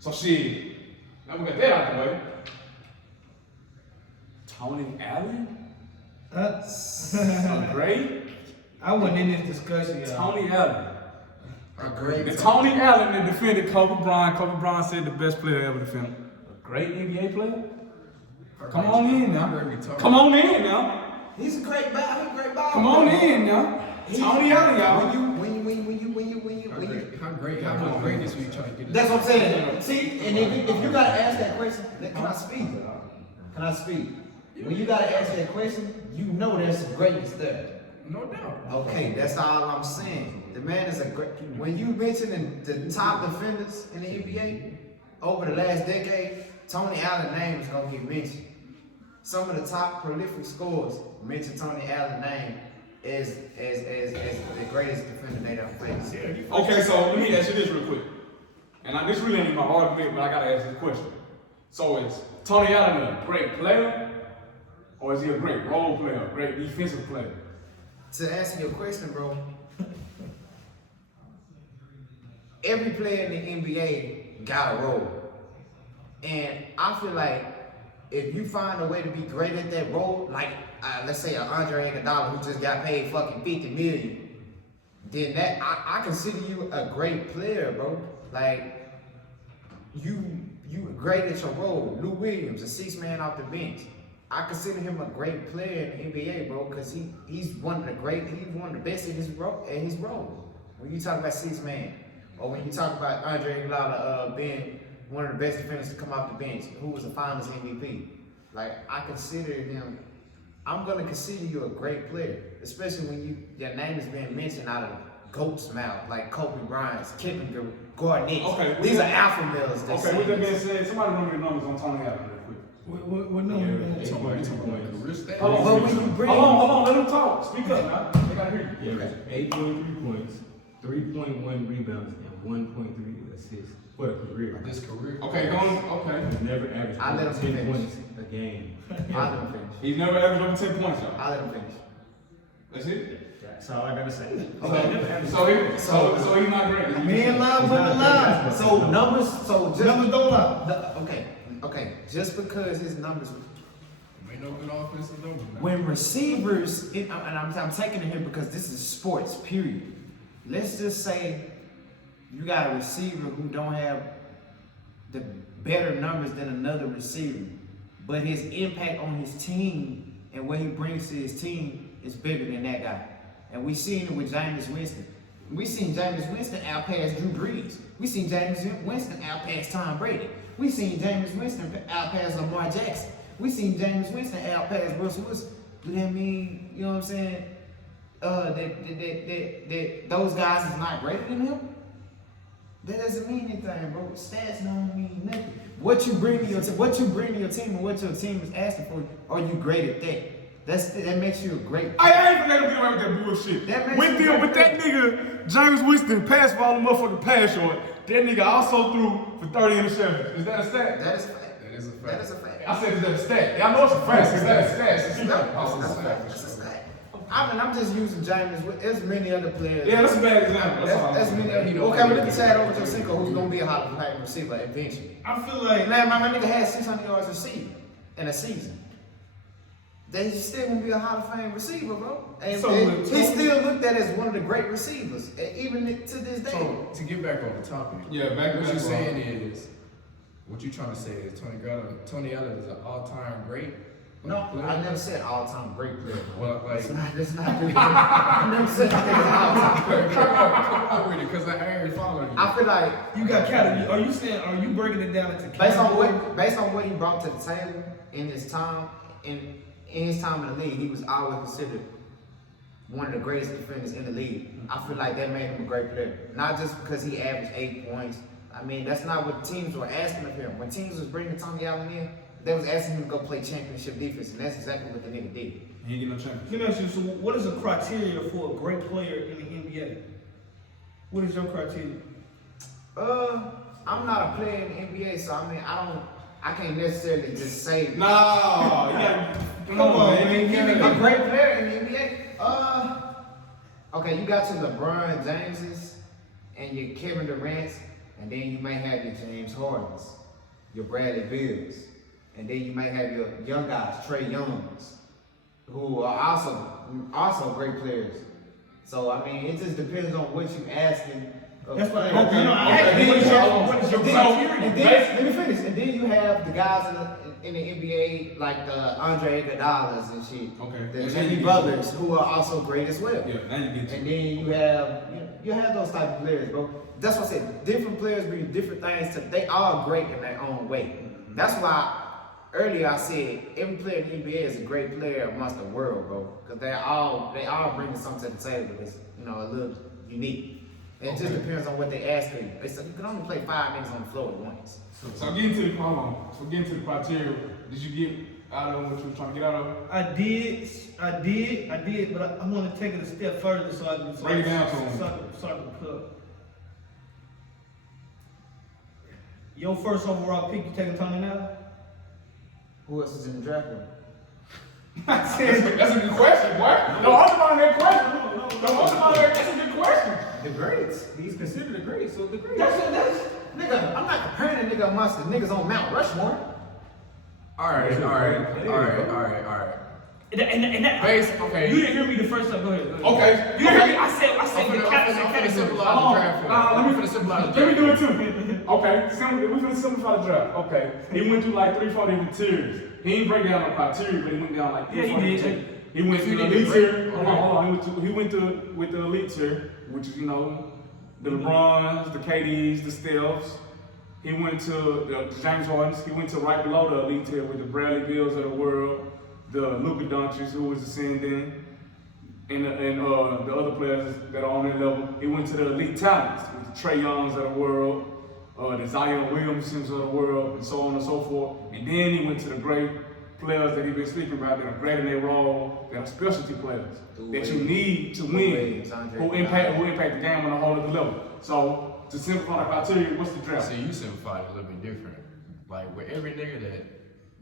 So shit, now we got that out the way. Tony Allen? A great? I wasn't in this discussion, y'all. Tony Allen. A great. And Tony Allen that defended Kobe Bryant. Kobe Bryant said the best player ever defended. A great NBA player? Come on in now. Come on in now. He's a great ball. He's a great ball. Come on in now. Tony Allen, y'all. When you. How much greatness are you trying to get? That's what I'm saying. See, and if you gotta ask that question, can I speak? Can I speak? When you gotta ask that question, you know there's some greatness there. No doubt. Okay, that's all I'm saying. The man is a great. When you mention the top defenders in the NBA over the last decade, Tony Allen's name is gonna get mentioned. Some of the top prolific scorers mention Tony Allen's name as the greatest defender they ever faced. Okay, so let me ask you this real quick. And this really ain't my argument, but I gotta ask this question. So is Tony Allen a great player? Or is he a great role player, a great defensive player? To answer your question, bro, every player in the NBA got a role. And I feel like if you find a way to be great at that role, like let's say an Andre Iguodala who just got paid fucking $50 million, then that I consider you a great player, bro. Like you great at your role. Lou Williams, a 6-man off the bench. I consider him a great player in the NBA, bro, because he's one of the best in his role. When you talk about 6-man, or when you talk about Andre Iguodala being one of the best defenders to come off the bench, who was a Finals MVP, like I consider him. I'm gonna consider you a great player, especially when your name is being mentioned out of GOAT's mouth, like Kobe Bryant, Kevin Garnett. Okay, these are alpha males. Okay, with that being said, somebody run me the numbers on Tony Allen real quick. What number? Hold on, let him talk. Speak up, now. They gotta hear you. Yeah, 8.3 points, 3.1 rebounds, and 1.3 assists for the career. This career. Okay, go on. Okay. He's never averaged I let him 10 finish. points a game. I let him finish. He's never averaged over 10 points, y'all. I let him finish. That's it? That's all I gotta say. So he's not great. Men lie, women lie. So numbers Numbers don't lie. Okay. Just because his numbers. Ain't no good offensive numbers. When receivers, and I'm taking it here because this is sports, period. Let's just say you got a receiver who don't have the better numbers than another receiver, but his impact on his team and what he brings to his team is bigger than that guy. And we seen it with Jameis Winston. We seen Jameis Winston outpass Drew Brees. We seen Jameis Winston outpass Tom Brady. We seen Jameis Winston outpass Lamar Jackson. We seen Jameis Winston outpass Russell Wilson. Do that mean, you know what I'm saying, that those guys is not greater than him? That doesn't mean anything, bro. Stats don't mean nothing. What you bring to your team and what your team is asking for, are you great at that? That makes you a great. I ain't gonna let him get away with that bullshit. With that nigga, James Winston passed for all the motherfucking pass short. That nigga also threw for 30 interceptions. Is that a stat? That is a fact. That is a fact. That is a fact. I said, is that a stat? Yeah, I know it's a fact. Is that a stat? That's a stat. I mean, I'm just using James. There's many other players. Yeah, that's a bad example. That's many other. Okay, we look at Chad Ochocinco, who's gonna be a Hall of Fame receiver eventually. I feel like My nigga had 600 yards receiving in a season. He's still gonna be a Hall of Fame receiver, bro. And he's still looked at as one of the great receivers, even to this day. So to get back on the topic, what you're saying is, what you're trying to say is Tony Allen is an all-time great. No, I never said all-time great player. Well, like, That's not I never said that was all-time great. come on with it, because I ain't following you. I feel like you got category. Are you breaking it down into based on what he brought to the table in his time in his time in the league, he was always considered one of the greatest defenders in the league. I feel like that made him a great player. Not just because he averaged 8 points. I mean, that's not what teams were asking of him. When teams was bringing Tony Allen in, they was asking him to go play championship defense, and that's exactly what the nigga did. He ain't get no championship. Let me ask you, so what is the criteria for a great player in the NBA? What is your criteria? I'm not a player in the NBA, so I mean, I can't necessarily just say. No, yeah. Come on, man. A great player in the NBA? Okay, you got your LeBron Jameses and your Kevin Durant's And then you might have your James Hardens, your Bradley Bills, and then you might have your young guys, Trey Youngs, who are also great players. So I mean, it just depends on what you're asking. That's why Okay. what is your criteria? Let me finish. And then you have the guys in the NBA like the Andre Iguodala's and shit. Okay. The And Jimmy then you- Butlers, who are also great as well. Yeah, now you get to And then you have those type of players, bro. That's what I said. Different players bring different things to. They all great in their own way. That's why earlier I said every player in the NBA is a great player amongst the world, bro. Because they all bringing something to the table that's a little unique. It just depends on what they ask of you. They said you can only play 5 minutes on the floor at once. So getting to the criteria, did you get out of what you were trying to get out of? I did, but I want to take it a step further so I can Break it down for me. so I can cook. Your first overall pick, you taking Tony now? Who else is in the draft room? That's a good question, boy. No, I'm about that question. That's a good question. The greats. He's considered a great, so the great. That's nigga. I'm not comparing a nigga amongst the niggas on Mount Rushmore. All right. And that, Base, okay. You didn't hear me the first time. Go ahead. Okay. You didn't hear me. I said I'm the finna category. simplify the draft for you. Let me simplify the Let me draft. do it too. Okay, we're gonna simplify the draft. Okay, he went through like 3-4 different tiers. He didn't break down the criteria, but he went down like Yeah, he 3-4 did. different tiers. He went to the elite tier. Hold on. He went to with the elite tier, which is the LeBrons, the KDs, the Stephs. He went to the James Hardens. He went to right below the elite tier with the Bradley Bills of the world, the Luka Doncic, who was ascending, and the other players that are on that level. He went to the elite talents with the Trey Youngs of the world, the Zion Williamsons of the world, and so on and so forth. And then he went to the great players that he's been speaking about that are great in their role, that are specialty players that you need to win, who impact the game on a whole other level. So to simplify the criteria, what's the draft? See, you simplified it a little bit different. Like with every nigga that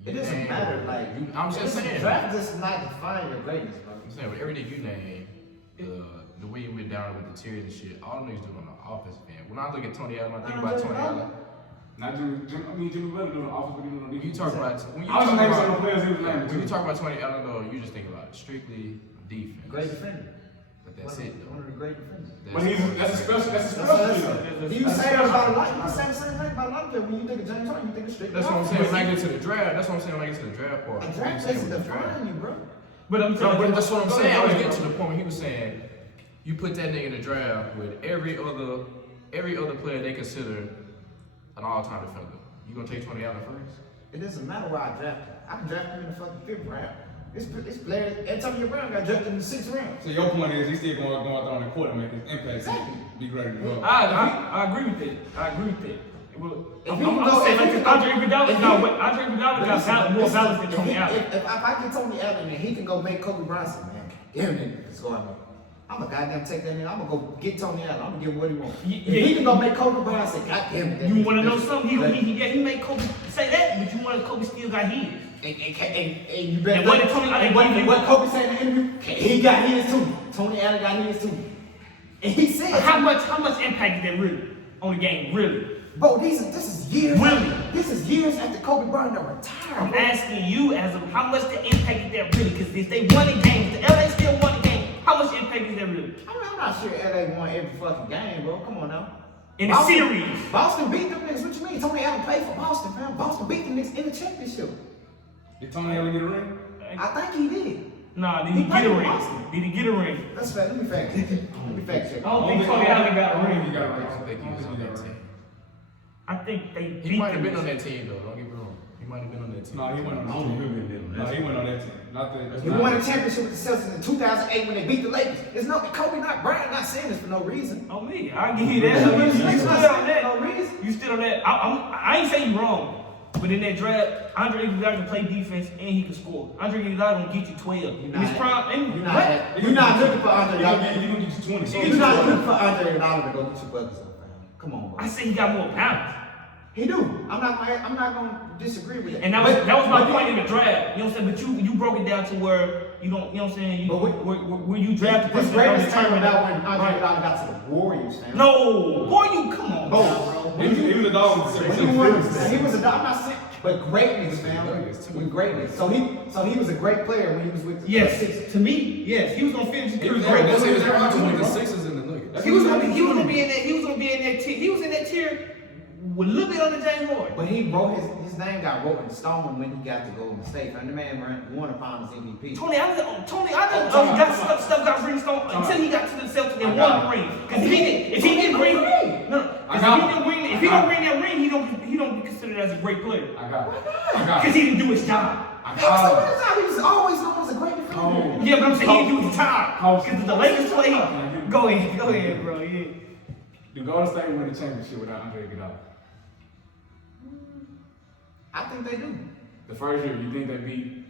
It doesn't matter. Like I'm just saying. draft does not define your greatness, bro. I'm saying with every nigga you name, the way you went down with the tiers and shit, all them niggas do on the offensive end. When I look at Tony Allen, I think about Tony Allen. Not Jimmy Butler doing the offense, but doing the When you defense. talk about when you I was talk naming some about players he was naming when you too. talk about Tony Allen though, you just think about strictly defense. Great defender. But that's it though. One of the great defenders. But that's a special. Do you say that about a lot? You say the same thing about a lot of them. When you think of James Harden, you think of straight. That's what I'm saying. When I get to the draft, that's what I'm saying. When I get to the draft part. A draft doesn't define you, bro. But I'm No, but that's what I'm saying. I was getting to to the point where he was saying, you put that nigga in the draft with every other player they consider an all-time defender. You gonna take 20 Allen first? It doesn't matter where I draft him. I can draft him in the fucking 5th round. This player, Antonio Brown got drafted in the 6th round. So your point is he's still going out there on the court and make his impact. Exactly. Be great to go. I agree with that. I agree with that. Well, If I'm you can saying go- like if you this, can Andre go- Iguodala if got you- more balance than Tony Allen. If I get Tony Allen and he can go make Kobe Bryant, man, give him that. That's what I mean. I'm gonna goddamn take that nigga. I'm gonna go get Tony Allen. I'm gonna give him what he wants. Yeah, If he can go make Kobe Bryant, say, God damn it. You want to know something? He made Kobe say that, but you want Kobe still got his. And you better. And what did Tony- and what Kobe said in the interview? He got his too. Tony Allen got his too. And he said, How much impact is that really on the game? Really? bro, this is years. Really? This is years after Kobe Bryant retired. I'm bro. asking you as of how much the impact is that really? Because if they won the game, if the LA still won the game, how much impact is that really? I mean, I'm not sure LA won every fucking game, bro. Come on now. In the Boston- series. Boston beat them niggas. What you mean? Tony Allen played for Boston, man. Boston beat them niggas in the championship. Did Tony Allen get a ring? I think he did. Nah, did He he get played a for ring? Boston. Did he get a ring? That's fact. Let me fact check. Let me fact check. I don't think Tony Allen got a ring. He got a I ring. don't think he was on that team. I think they beat He might have them. been on that team though. Don't get me wrong. He might have been on that team. No, he went on I that don't team. remember him. No, he went on that team. Not that. He won a championship with the Celtics in 2008 when they beat the Lakers. It's no Kobe, not Bryant, not saying this for no reason. Oh me, I give you that. You stood on that. No reason. You stood on that. I ain't saying you wrong, but in that draft, Andre Iguodala can play defense and he can score. Andre Iguodala gonna get you 12. In his prime, You're not looking for Andre He Iguodala. gonna get you 20. So You're not looking for Andre Iguodala to go get your buckets up, man. Come on, bro. I say he got more pounds. He do. I'm not gonna disagree with that. And that was my point in the draft. You know what I'm saying? But you broke it down to where you don't, you know what I'm saying? You, But when you draft the This person, greatness that came determine about when that. Andre Right. Iguodala got to the Warriors, fam. No, boy, you come on, Bro, bro. He was a dog. he was a dog. I'm not saying, but greatness, fam. With greatness. So he was a great player when he was with the Yes, Sixers. to me, yes, he was gonna finish his He career was great. great. That's That's what what between he the was Sixers and the Nuggets. He was gonna be in that. He was gonna be in that tier. He was in that tier with a little bit under James Harden. But he wrote his name got wrote in stone when he got to Golden State. And the man won a Finals MVP. Tony, I know got stuff got written stone until he got to the Celtics and won the ring. Because if he didn't bring, if he don't bring that ring, he don't be considered as a great player. I got it. Because he didn't do his job. He was always known as a great defender. Yeah, but I'm saying he didn't do his job. Because the Lakers play. Go ahead, bro. Yeah. Do Golden State win the championship without Andre Iguodala? I think they do. The first year, you think they beat?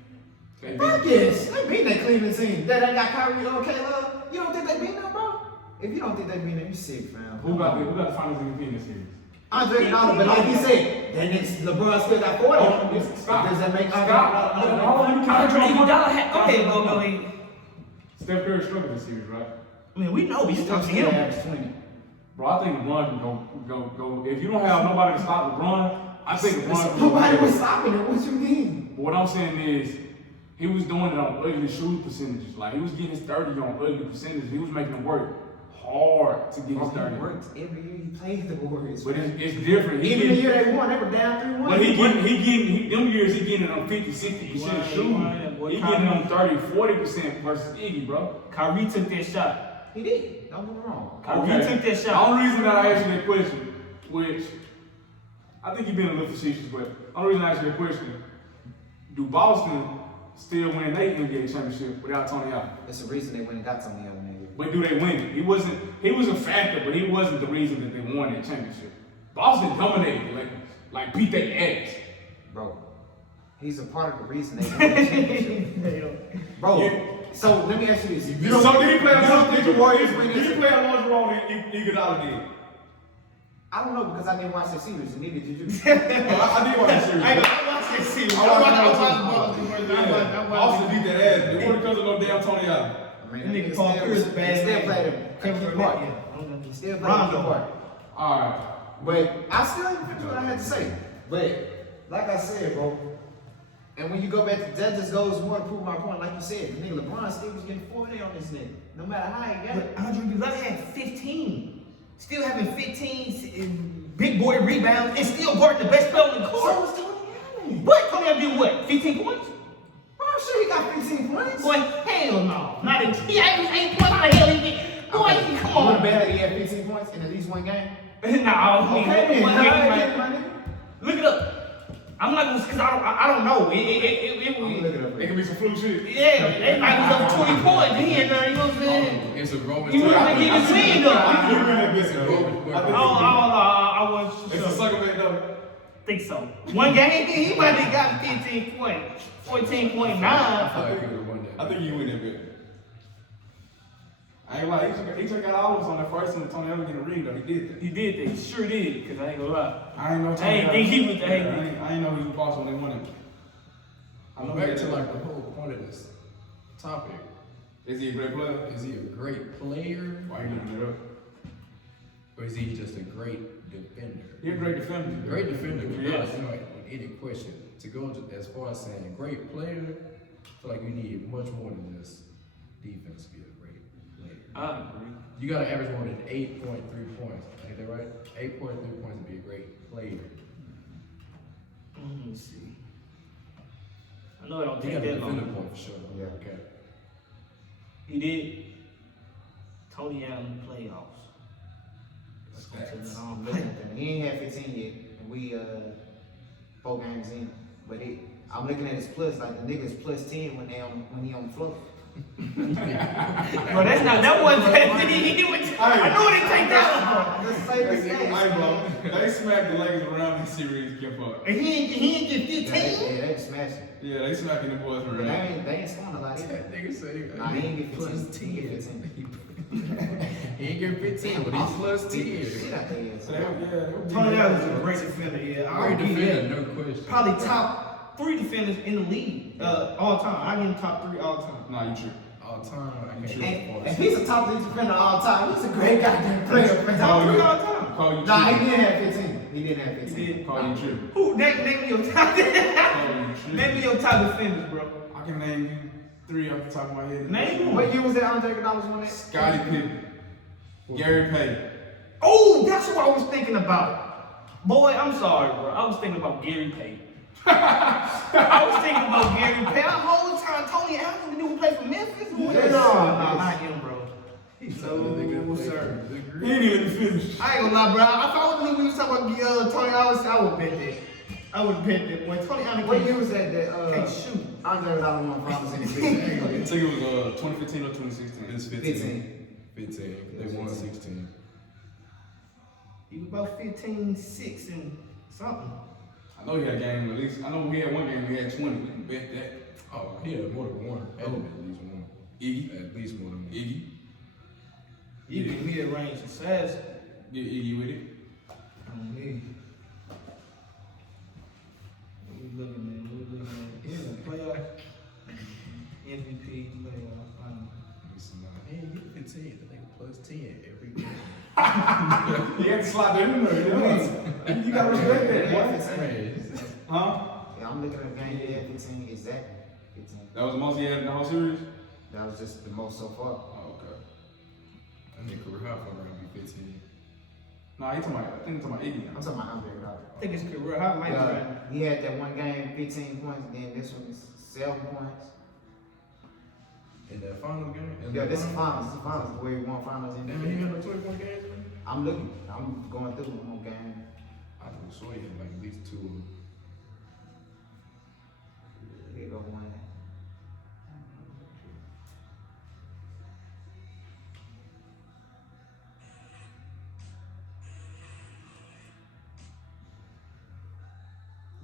Fuck yes. They beat that Cleveland team. That got Kyrie on Caleb. You don't think they beat them, bro? If you don't think they beat them, you sick, fam. Who got the finals MVP in this series? Andre Iguodala, but like he said, that nigga LeBron still got 40. Stop. Does that make Stop. Andre Iguodala had. Go ahead. Steph Curry struggled this series, right? I mean, we know we stuck to Still him. average 20. Bro, I think LeBron can go. If you don't have nobody to stop LeBron, I think LeBron can Nobody go. was stopping it. What you mean? But what I'm saying is, he was doing it on ugly shooting percentages. Like, he was getting his 30 on ugly percentages. He was making it work hard to get his 30. He worked every year he played the Warriors. But it's different. Even the year they won, they were down 3-1. But them years he getting it on 50, 60% shooting. He getting it on 30, 40% versus Iggy, bro. Kyrie took that shot. He did. Don't get me wrong. Kyrie took that The shot. only reason that I asked you that question, which I think you've been a little facetious, but the only reason I asked you that question, do Boston still win their NBA championship without Tony Allen? That's the reason they went and got Tony Allen. But do they win it? He was a factor, but he wasn't the reason that they won that championship. Boston dominated the Lakers, like beat their ass. Bro, he's a part of the reason they won the championship. Bro, Yeah. so let me ask you this. So did he play a large Did the Warriors win Did he this? play a large role than Iguodala did? I don't know because I didn't watch the series and neither did you. I did watch the series. I watched that series. Boston beat that ass. It wasn't because of no damn Tony Allen. I mean, Nigga Paul Pierce, he bad still man. played a key part. He still played a key Rondo. part. All right. But I still didn't finish what I had to say. But like I said, bro, and when you go back to that, just goes more to prove my point. Like you said, the nigga LeBron still was getting 40 on this nigga, no matter how he got it. But Andre Iguodala had 15. Still having 15 big boy rebounds and still guarding the best player on the So court. was Tony Allen. What? Tony Allen did what? 15 points? Bro, I'm sure he got 15 points. Boy, hell no. Not in. He ain't points. How the hell he get? Boy, come You on. would bet he had 15 points in at least one game? Nah, Okay, one then. game, All right, man. my nigga. Look it up. I'm not gonna, cause I don't know. I'm gonna look it up. It can be some fluke shit. Yeah, they might be up 20 points. He in there, you know what I'm saying? It's a Roman. You want to get his hand up. You really missing It's a bro. Roman. I was It's a sucker man though. think so. One game, he might have got 15 points, 14.9. I thought he would have won that. I think you win that bet. I ain't lie, he took out all of us on that first one. Tony Allen get a ring though. He did that. He did that. He sure did. Cause I ain't gonna lie. I ain't know. I ain't think he was. I ain't know he was boss when they won it. I know Back that to too. like the whole point of this topic. Is he a great player? Is he a great player? Why you looking it up? Or is he just a great defender? He a great defender. Great defender, Yes. regardless, you know, with any question. To go to, as far as saying great player, I feel like you need much more than just defense to be a great player. I agree. You gotta average more than 8.3 points. Ain't that right? 8.3 points to be a great player. Let me see. I know it don't You take got a that defender long. point for sure. Yeah. Okay. He did. Tony Allen playoffs. Let's go to Stats. the I'm looking at them. He ain't had 15 yet. And we 4 games in. But I'm looking at his plus, like the nigga's plus 10 when he on the floor. Bro, that's not that one. I know it didn't take that long. Let's say this game. Hey, bro, they smacked the Lakers around this series. Give up. And he ain't get 15. Yeah, they smashing. Yeah, they smacking the boys But around. they ain't scoring a lot either. That nigga say Nah, he ain't get plus 15. He get 10. He ain't get 15, but he's plus 10. Shit out there. So they, yeah, Tony Allen's a great defender. Yeah, I'll Great give you defender, that. no question. Probably top 3 defenders in the league all time. I give him top 3 all time. Nah, you true. All time, I can And he's a top 3 defender all time. He's a great goddamn player. Top 3 all time. Call you Nah, true. he didn't have 15. He didn't have 15. He did. Call you true. Who? Name me your top. Call you true. Name me your top defenders, bro. I can name you 3 off the top of my head. Name them. What year was that Andre Iguodala won that? Scottie Pippen, Gary Payton. Oh, that's what I was thinking about. Boy, I'm sorry, bro. I was thinking about Gary Payton. I was thinking about Gary Payton. The whole time, Tony Allen, the dude play for Memphis. Who Yes. No, not him, bro. No, sir. He didn't even finish. I ain't gonna lie, bro. If I was when we was talking about Tony Allen, I would bet that. I would bet that. When Tony Allen What year was that? can't shoot. Andre Iguodala won finals in the I think it was 2015 or 2016. It's 15. 15. They won 16. He was about 15, 6 and something. I know he had a game at least. I know we had one game we had 20. We can bet that. Oh, he had more than one. Had to be at least one. Iggy. At least more than one. Iggy. You can mid-range assassin. Get Iggy with it. Me. What we looking at? Yeah, playoff. MVP, playoff. Hey, you 15. I think plus 10 every game. He had to slide that in there. Yeah. You gotta respect that, boy. Huh? Yeah, I'm looking at the game. He had 15. Exactly. 15. That was the most he had in the whole series? That was just the most so far. Oh, okay. I think career high for around be 15. Nah, he talking about, I think he's talking about Iggy. I'm talking about Andre Iguodala. I think it's career high. Might be right. He had that one game, 15 points, then this one is 7 points. In that final game? Yeah, this is finals. This is finals where he won finals in Damn, he had no 20-point games, man. I'm looking. I'm going through the whole game. I think so. He had like at least 2 of them. Here go one.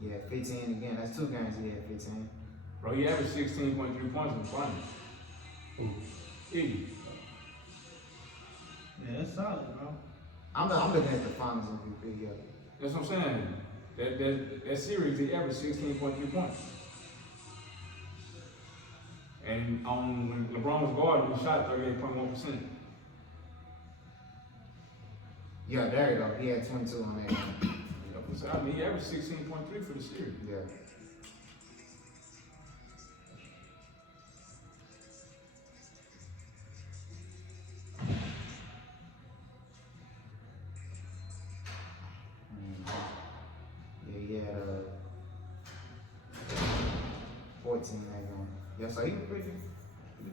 Yeah, 15 again. That's 2 games he had 15. Bro, he averaged 16.3 points in the finals. Iggy. Yeah, that's solid, bro. I'm looking at the finals MVP. Yeah. That's what I'm saying. That series, he averaged 16.3 points. And when LeBron was guarding, he shot 38.1%. Yeah, there you go. He had 22 on that game. I mean, he averaged 16.3 for the series. Yeah. Yeah, he had 14 that game. Yeah, so he was pretty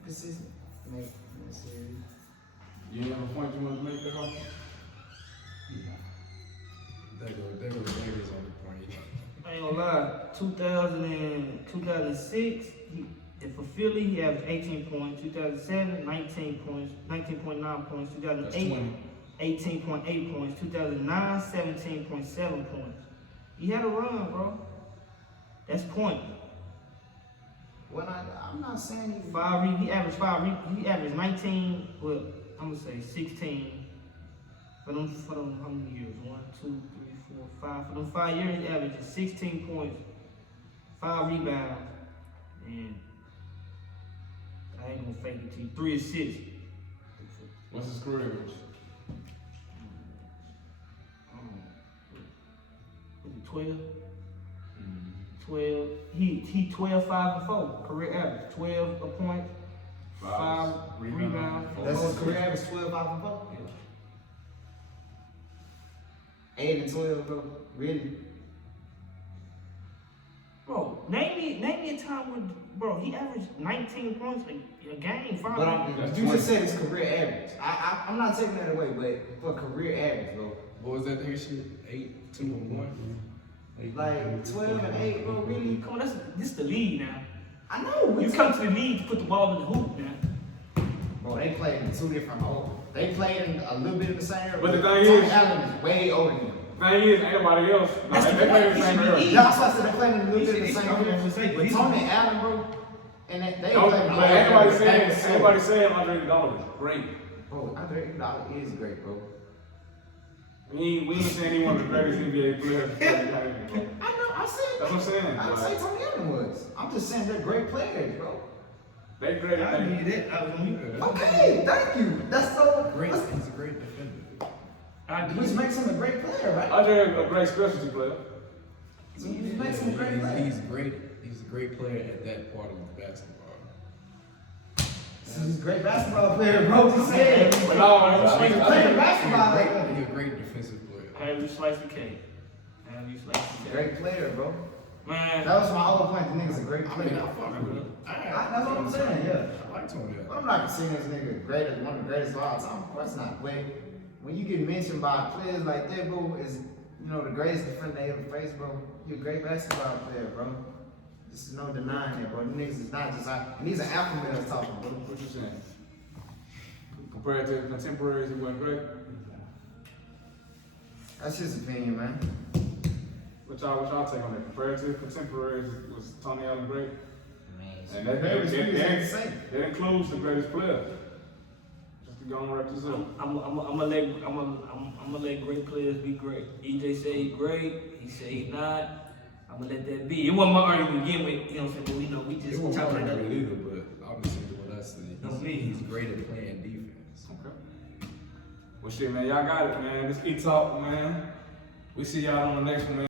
consistent in that series. You have a point you want to make, Bill? They were Davis on the point. I ain't gonna lie. 2006, for Philly, he averaged 18 points. 2007, 19 points, 19.9 points. 2008, 18.8 points. 2009, 17.7 points. He had a run, bro. That's point. Well, I'm not saying He averaged 19. Well, I'm gonna say 16. For them, how many years? 1, 2, 3, 4, 5. For them 5 years, he averaged 16 points, 5 rebounds, and I ain't gonna fake it to you, 3 assists. What's his career average? Was it 12? 12. He 12, 5, and 4. Career average. 12 a point, 5 rebounds. that's his career average 12, 5, and 4. 8 and 12, bro. Really? Bro, name me a time when, bro, he averaged 19 points a game. 5 But you just said his career average. I'm not taking that away, but for career average, bro. What was that nigga shit? 8, 2, and 1? Like 12 and 8, bro. Really? Come on, this is the league now. I know. You come to the league to put the ball in the hoop now. Bro, they played in 2 different holes. They played in a little bit of the same area. But the thing Tony is- Allen is way older than him. Thing is, ain't nobody else. No, That's they the play in point. the same He should be area. Yeah, that's why I said they played in a little bit of the He same should- I area. was gonna say, But he Tony Allen, bro, and they No, played but everybody saying Andre Iguodala is great. Bro, Andre Iguodala is great, bro. We ain't saying he one of the greatest NBA players. I I said, That's what I'm saying. I didn't say Tony Allen was. I'm just saying they're great players, bro. They great. I need it. I was on you. Okay, thank you. That's so. Great. He's a great defender. Which makes him a great player, right? Andre a great specialty player. So which makes him a great player. He's great. He's a great player at that part of the basketball. He's a great basketball player, bro. Just saying. But no, He's playing basketball. He's a great defensive player. Have you slice the cake? Have you slice the cake? Great player, bro. Man. That was my whole point. The nigga's a great I mean, player. I fuck with him. That's what I'm saying, yeah. I like Tony Allen. I'm not considering this nigga greatest, one of the greatest of all time. Of course not. But when you get mentioned by players like that, bro, is the greatest defender they ever faced, bro. You're a great basketball player, bro. There's no denying it, bro. The niggas is not just out. And these are alpha males talking, bro. What you saying? Compared to contemporaries, he wasn't great. That's his opinion, man. What y'all take on that? Compared to contemporaries, was Tony Allen great? And that includes the greatest player. Just to go and wrap this up. I'm gonna let great players be great. EJ say he's great. He say he's not. I'm gonna let that be. It wasn't my argument again with, you know what I'm saying, but we It just won't talking work about great either, but obviously what I say, he's great at playing defense. Okay. Well, shit, man, y'all got it, man. This E-Talk, man. We see y'all on the next one, man.